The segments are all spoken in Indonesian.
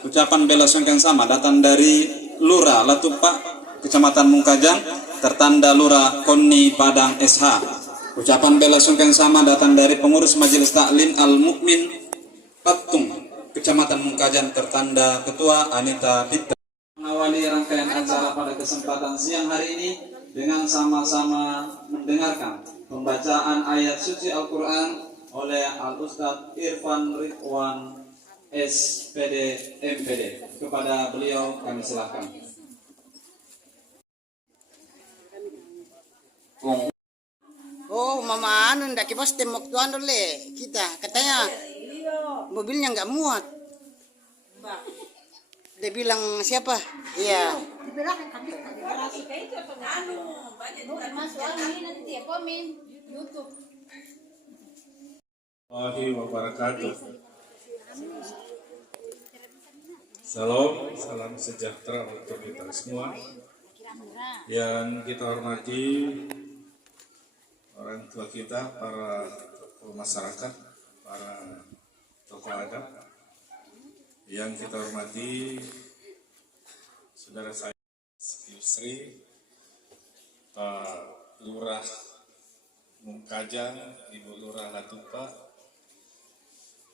Ucapan bela sungkawa sama datang dari Lurah Latupak, Kecamatan Mungkajang, tertanda Lurah Konni Padang SH. Ucapan bela sungkawa sama datang dari pengurus Majelis Taklim Al-Mukmin Patung, Kecamatan Mungkajang, tertanda Ketua Anita Pita. Mengawali rangkaian acara pada kesempatan siang hari ini dengan sama-sama mendengarkan pembacaan ayat suci Al-Quran oleh Al-Ustadz Irfan Ridwan SPD MPD. Kepada beliau kami silakan. Oh, mama anu ndak kibas temok tuan dole kita katanya mobilnya nggak muat. Dia bilang siapa? Iya. Dibilang kami garasi kayak itu anu masuk ini nanti ya komen YouTube. Warahmatullahi wabarakatuh. Salam sejahtera untuk kita semua. Yang kita hormati orang tua kita, para tokoh masyarakat, para tokoh adat. Yang kita hormati saudara saya Yusri, Pak Lurah Mungkajang, Ibu Lurah Latupak,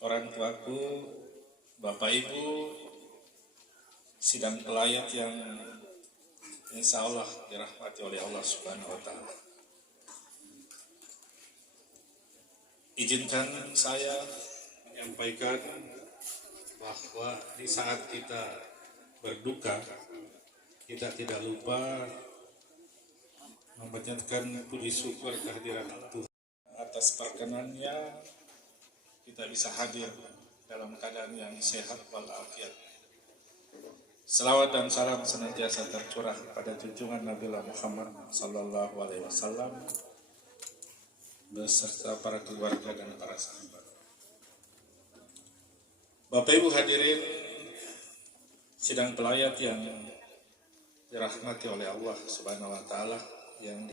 orang tuaku, Bapak Ibu, sidang pelayat yang insya Allah dirahmati oleh Allah Subhanahu wa Ta'ala. Izinkan saya menyampaikan bahwa di saat kita berduka, kita tidak lupa memanjatkan puji syukur kehadiran Tuhan atas perkenannya kita bisa hadir dalam keadaan yang sehat walafiat. Selawat dan salam senantiasa tercurah pada junjungan Nabi Muhammad Sallallahu Alaihi Wasallam beserta para keluarga dan para sahabat. Bapak Ibu hadirin sidang pelayat yang dirahmati oleh Allah Subhanahu Wa Taala, yang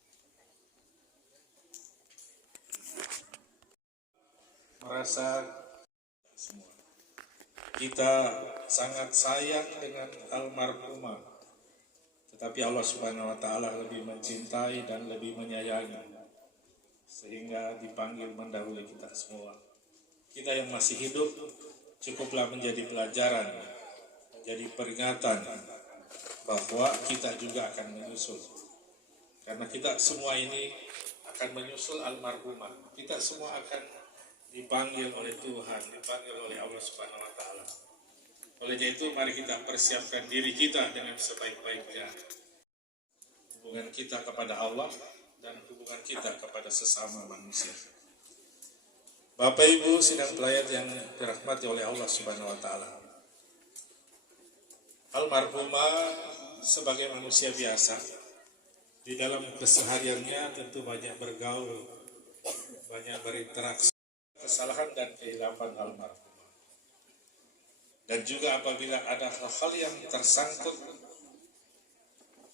merasa semua kita sangat sayang dengan almarhumah, tetapi Allah Subhanahu Wa Taala lebih mencintai dan lebih menyayangi sehingga dipanggil mendahului kita semua. Kita yang masih hidup cukuplah menjadi pelajaran, menjadi peringatan bahwa kita juga akan menyusul. Karena kita semua ini akan menyusul almarhumah. Kita semua akan dipanggil oleh Tuhan, dipanggil oleh Allah Subhanahu Wa Taala. Oleh itu mari kita persiapkan diri kita dengan sebaik-baiknya. Hubungan kita kepada Allah dan hubungan kita kepada sesama manusia. Bapak Ibu sidang pelayat yang dirahmati oleh Allah Subhanahu Wa Taala. Almarhumah sebagai manusia biasa di dalam kesehariannya tentu banyak bergaul, banyak berinteraksi, kesalahan dan kehilapan almarhumah. Dan juga apabila ada hal-hal yang tersangkut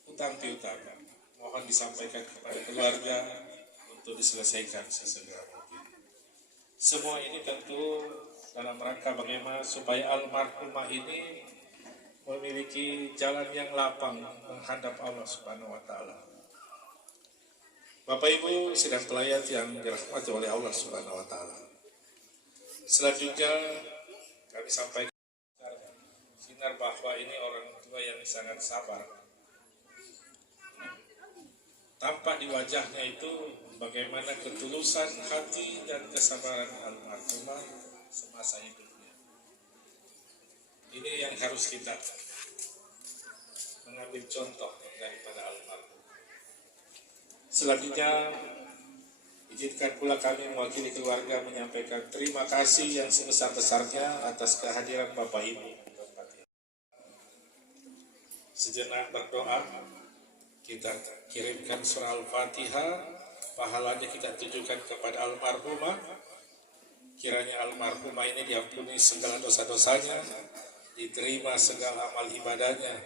utang piutang, mohon disampaikan kepada keluarga untuk diselesaikan sesegera mungkin. Semua ini tentu dalam rangka bagaimana supaya almarhumah ini memiliki jalan yang lapang menghadap Allah Subhanahu Wa Taala. Bapak Ibu sidang pelayat yang dirahmati oleh Allah Subhanahu Wa Taala. Selanjutnya kami sampaikan sinar bahwa ini orang tua yang sangat sabar. Tampak di wajahnya itu bagaimana ketulusan hati dan kesabaran almarhumah semasa hidupnya. Ini yang harus kita mengambil contoh daripada almarhum. Selanjutnya, izinkan pula kami mewakili keluarga menyampaikan terima kasih yang sebesar-besarnya atas kehadiran Bapak Ibu. Sejenak berdoa, kita kirimkan surah Al-Fatihah, pahalanya kita tujukan kepada almarhumah. Kiranya almarhumah ini diampuni segala dosa-dosanya, diterima segala amal ibadahnya,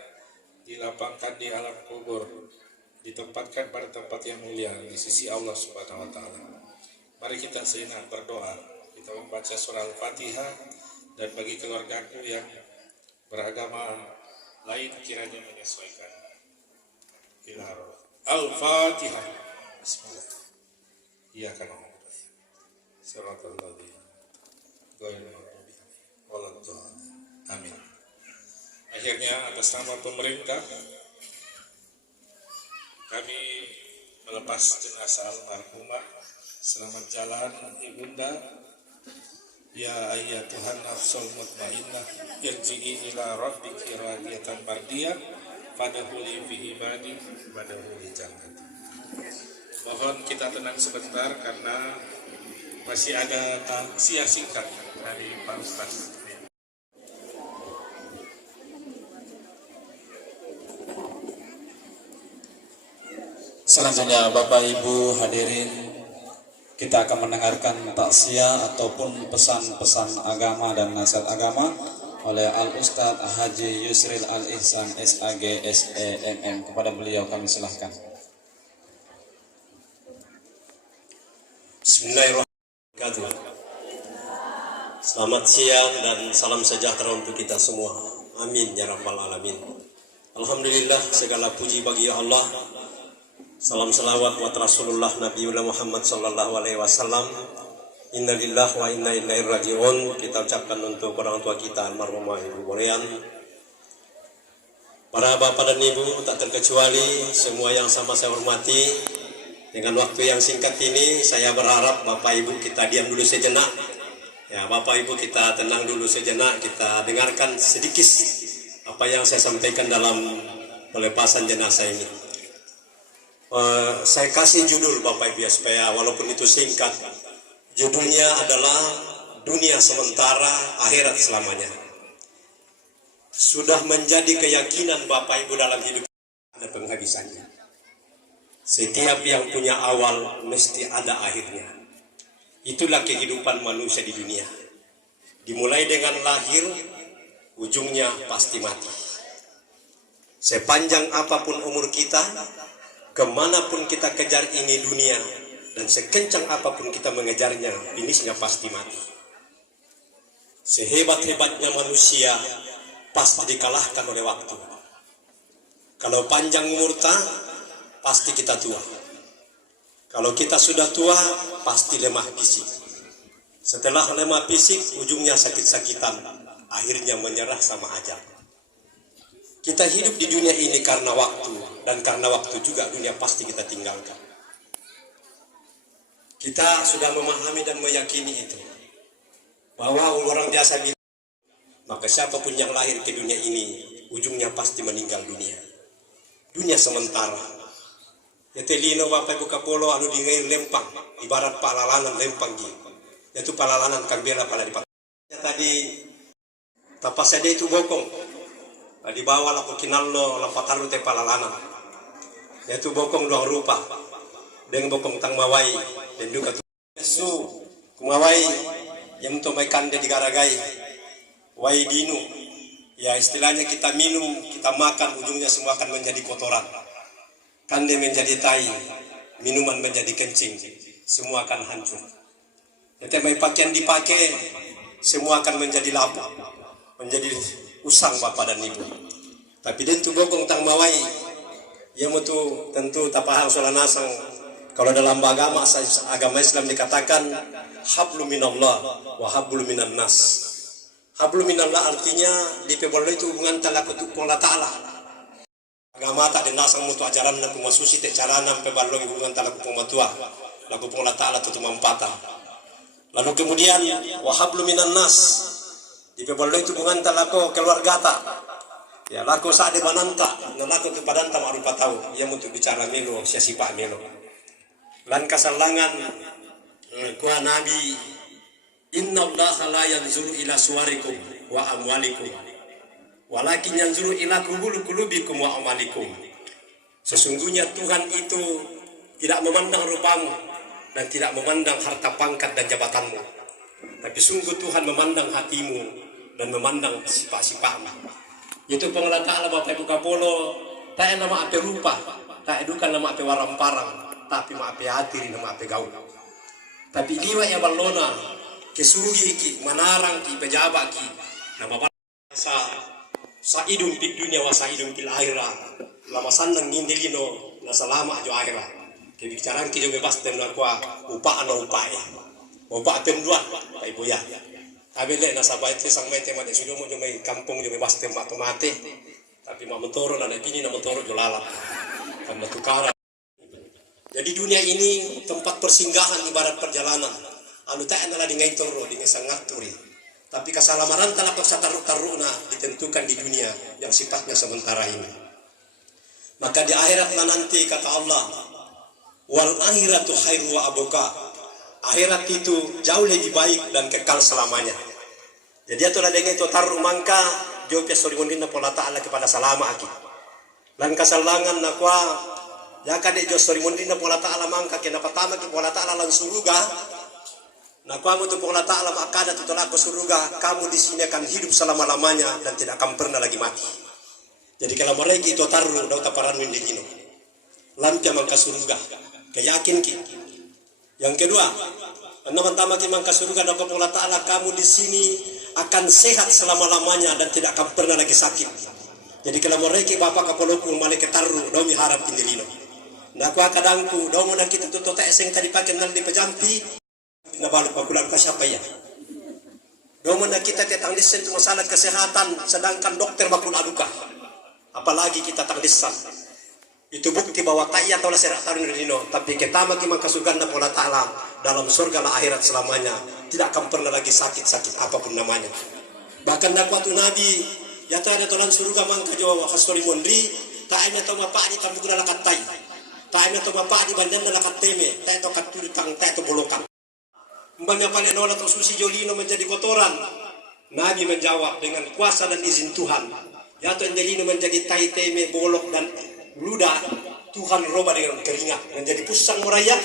dilapangkan di alam kubur, ditempatkan pada tempat yang mulia di sisi Allah Subhanahu Wa Taala. Mari kita sejenak berdoa, kita membaca surah Al-Fatihah, dan bagi keluargaku yang beragama lain kiranya menyesuaikan. Al-Fatihah. Bismillah. Iya kan. Siratal ladzina ghairil maghdubi alaihim waladdallin. Amin. Akhirnya atas nama pemerintah kami melepas jenazah almarhumah. Selamat jalan Ibunda. Ya ayyatuhan nafsul mutmainnah irji'i ila rabbiki radiyatan mardiyah fadkhuli fi ibadi wadkhuli jannati. Mohon kita tenang sebentar karena masih ada tausiah singkat dari Pak Ustaz. Selanjutnya Bapak Ibu hadirin, kita akan mendengarkan taksiah ataupun pesan-pesan agama dan nasihat agama oleh Al-Ustadz Haji Yusril Al-Ihsan SAG SEMM. Kepada beliau kami silahkan. Bismillahirrahmanirrahim. Selamat siang dan salam sejahtera untuk kita semua. Amin ya rabbal alamin. Alhamdulillah, segala puji bagi Allah. Salam salawat buat Rasulullah Nabi Muhammad sallallahu alaihi wasallam. Inna lillahi wa inna ilaihi raji'un. Kita ucapkan untuk orang tua kita almarhumah Ibu Borean. Para bapak dan ibu tak terkecuali semua yang sama saya hormati. Dengan waktu yang singkat ini saya berharap bapak ibu kita diam dulu sejenak. Ya, bapak ibu kita tenang dulu sejenak, kita dengarkan sedikit apa yang saya sampaikan dalam pelepasan jenazah ini. Saya kasih judul Bapak Ibu ya, supaya walaupun itu singkat, judulnya adalah dunia sementara, akhirat selamanya. Sudah menjadi keyakinan Bapak Ibu dalam hidup ada penghabisannya. Setiap yang punya awal mesti ada akhirnya. Itulah kehidupan manusia di dunia. Dimulai dengan lahir, ujungnya pasti mati. Sepanjang apapun umur kita, kemanapun kita kejar ini dunia, dan sekencang apapun kita mengejarnya, finishnya pasti mati. Sehebat-hebatnya manusia, pasti dikalahkan oleh waktu. Kalau panjang umur pasti kita tua. Kalau kita sudah tua, pasti lemah fisik. Setelah lemah fisik, ujungnya sakit-sakitan, akhirnya menyerah sama ajal. Kita hidup di dunia ini karena waktu, dan karena waktu juga dunia pasti kita tinggalkan. Kita sudah memahami dan meyakini itu, bahwa orang biasa bilang, maka siapapun yang lahir ke dunia ini, ujungnya pasti meninggal dunia. Dunia sementara. Ya telino Bapak Ibu Kapolo anu di ngair lempang, ibarat palalanan lempang gitu. Yaitu palalanan kambela pala di tadi tapasade itu bokong. Di bawah laku kinallo lampatalu te palalanan. Yaitu bokong dua rupa. Dengan bokong tang mawai dan juga su kumawai yang to mai kande digaragai. Wai dinu. Ya istilahnya kita minum, kita makan, ujungnya semua akan menjadi kotoran. Kande menjadi tai, minuman menjadi kencing, semua akan hancur. Jadi mai pakaian dipakai, semua akan menjadi lapuk, menjadi usang bapak dan ibu. Tapi dia tu bokong tang mawai, ia mutu tentu tapahang solanasang. Kalau dalam agama Islam dikatakan hablum minallah wa hablum minan nas. Hablum minallah artinya di pebolo itu hubungan talaku tu Allah Ta'ala. Agama tak dinasang mutu ajaran na pemasusi te carana pebalo hubungan talaku pematua. Laku Allah Ta'ala tu mampata. Lalu kemudian wa hablum minan nas. Di pebolo itu hubungan talaku keluarga ta. Ya laku saat di bananta, nalaku tu padanta marupa tahu. Ia mutu bicara melo, siapa melo. Lan kasalangan kuah Nabi, Inna Allah la yanzuru ila suwarikum wa amwalikum, walakin yanzuru ila kulubikum wa amalikum. Sesungguhnya Tuhan itu tidak memandang rupamu dan tidak memandang harta pangkat dan jabatanmu, tapi sungguh Tuhan memandang hatimu dan memandang sifat-sifatmu. Itu pengelola Ta'ala Bapak Ibu Kapolo, tak nama ape rupa, tak edukan nama ape warang-parang, tapi ma ape hati nama ape gaul. Tapi liwa ya balona kesugi ki manarang ki pejabat ki nama bangsa Sa'idun fid dunya wa sa'idun fil akhirah. Lama sanang ngindelino na salama jo akhirah. Kebicaraan ki jo bebas tem na kwa upa ana upa ya. Upa tem dua pa ibu ya. Abele na sabait sang mete mate sudo mo jo mai kampung jo bebas tem mate mate. Tapi mak mentoro na bini na mentoro jo lalap. Kan tukara. Jadi dunia ini tempat persinggahan ibarat perjalanan. Anu tak adalah di ngaitoro di sangat turi. Tapi kesalamaran telah taruh-taruhna ditentukan di dunia yang sifatnya sementara ini. Maka di akhirat nanti kata Allah, wal akhiratu khairu wa abuka. Akhirat itu jauh lebih baik dan kekal selamanya. Jadi itulah dengan itu taruh mangka jauh pesorimundina pola ta'ala kepada salama aki. Dan kasalangan nakwa ya kadek jauh sorimundina pola ta'ala mangka kena pertama ki pola ta'ala lan suruga. Nah, kamu tu Allah Ta'ala makada tu telah ke surga, kamu di sini akan hidup selama-lamanya dan tidak akan pernah lagi mati. Jadi kalau mereka itu taruh dau taparan mindi gino. Lampia mangka surga. Keyakin ki. Yang kedua, pertama ki mangka surga dau Allah Ta'ala kamu di sini akan sehat selama-lamanya dan tidak akan pernah lagi sakit. Jadi kalau mereka bapak kapoloku malaikat taruh dau mi harap indilino. Nah, kwa kadangku dau mo nakita tu totek sing tadi pakai nal di pejampi. Nabalok pakulan ka siapa ya? Domo na kita tangdisan itu masalah kesehatan, sedangkan dokter bakul aduka. Apalagi kita tangdisan. Itu bukti bahwa kaya atau serak tarun dino, tapi kita maki maka surga na pola ta'ala dalam surga la akhirat selamanya, tidak akan pernah lagi sakit-sakit apapun namanya. Bahkan dakwatu Nabi, ya ada tolan surga mangka jawa khastori mondri, ta'anya to mapak di tambu la katai. Ta'anya to mapak di bandan la kateme, ta to katutang, ta to bolokan. Banyak paling nolak atau susi jolino menjadi kotoran. Nabi menjawab dengan kuasa dan izin Tuhan. Ya Tuhan jolino menjadi tai teme bolok dan ludah. Tuhan roba dengan keringat menjadi pusang merayap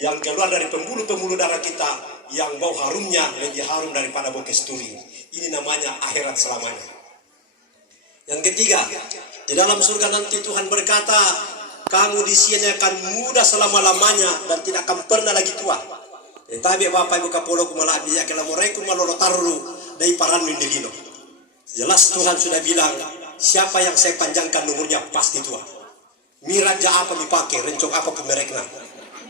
yang keluar dari pembuluh-pembuluh darah kita yang bau harumnya lebih harum daripada bau kasturi. Ini namanya akhirat selamanya. Yang ketiga, di dalam surga nanti Tuhan berkata, kamu di sini akan muda selama-lamanya dan tidak akan pernah lagi tua. Tapi bapak ibu kapolo kumala biya kala moraiku malolo taru dari paran mindelino. Jelas Tuhan sudah bilang siapa yang saya panjangkan umurnya pasti tua. Miraja apa dipakai, rencong apa pun merekna.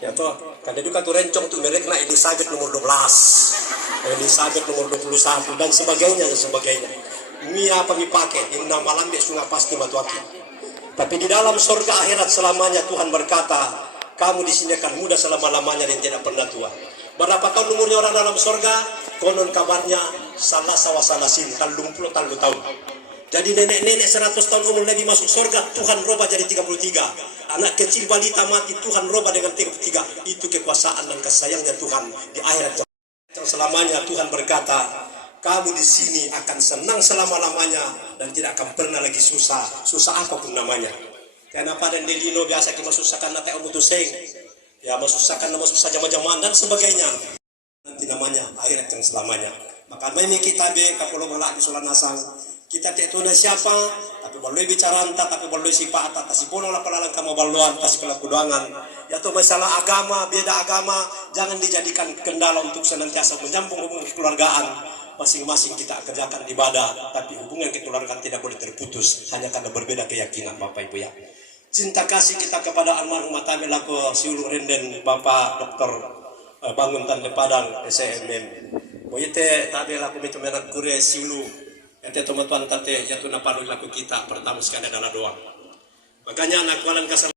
Ya toh, kada duka tu rencong tu merekna Elizabeth nomor 12, Elizabeth nomor 21 dan sebagainya dan sebagainya. Mia apa dipakai, inna malam sungai pasti matuaki. Tapi di dalam surga akhirat selamanya Tuhan berkata, kamu di sini akan muda selama-lamanya dan tidak pernah tua. Berapa tahun umurnya orang dalam surga? Konon kabarnya salah sawasalasin, 30 tahun. Jadi nenek-nenek 100 tahun umur Nabi masuk surga, Tuhan roba jadi 33. Anak kecil balita mati, Tuhan roba dengan 33. Itu kekuasaan dan kesayangnya Tuhan di akhirat. Selamanya Tuhan berkata, kamu di sini akan senang selama-lamanya dan tidak akan pernah lagi susah. Susah apapun namanya. Kenapa dan delino biasa kita susahkan nanti umutuseng. Ya masusahkan nama susah jama-jamaan dan sebagainya. Nanti namanya akhirat yang selamanya. Maka ini kita be kapolo malak di Sulan Nasang. Kita tidak tahu siapa, tapi baloi bicara anta, tapi baloi sifat atas si pono lah pelalang kamu baluan, tas pelaku doangan. Ya tuh masalah agama, beda agama, jangan dijadikan kendala untuk senantiasa menyambung hubungan kekeluargaan. Masing-masing kita kerjakan ibadah, tapi hubungan kekeluargaan tidak boleh terputus hanya karena berbeda keyakinan Bapak Ibu ya. Cinta kasih kita kepada almarhum Matame Lako Siulu Renden Bapak Dr. Bangun Tanda Padang SMM. Boyete tabe laku mitu menak kure Siulu. Ente teman-teman tate jatuh napalu laku kita pertama sekali adalah doa. Makanya anak walan kasar